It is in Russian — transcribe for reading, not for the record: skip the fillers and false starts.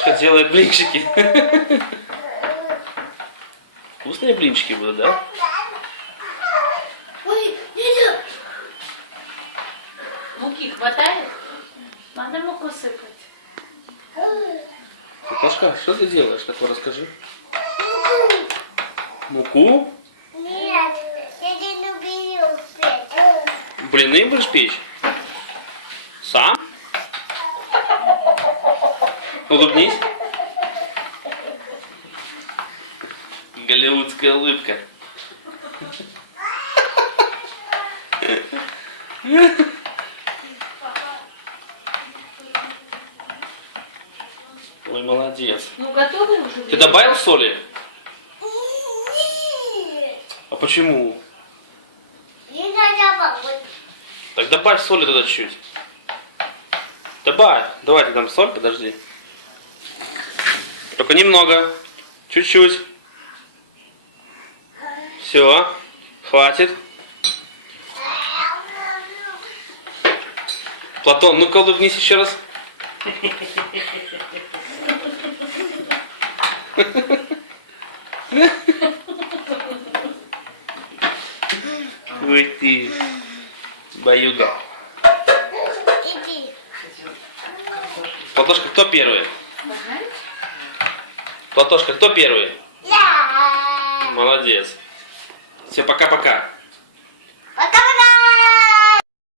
Платошка делает блинчики. Вкусные блинчики будут, да? Ой, дядя! Муки хватает? Надо муку сыпать. Платошка, что ты делаешь? Такое расскажи. Муку? Нет, я не люблю петь. Блины будешь печь? Сам? Улыбнись. Голливудская улыбка. Ой, молодец. Ну, готовы уже? Ты добавил соли? Нет, А почему? не надо попробовать. Так добавь соли туда чуть-чуть. Добавь. Давайте там соль, подожди. Только немного. Чуть-чуть. Все. Хватит. Платон, ну-ка улыбнись еще раз. Ой ты, баюга. Иди. Платошка, кто первый? Ага. Платошка, кто первый? Я. Молодец. Все, пока-пока.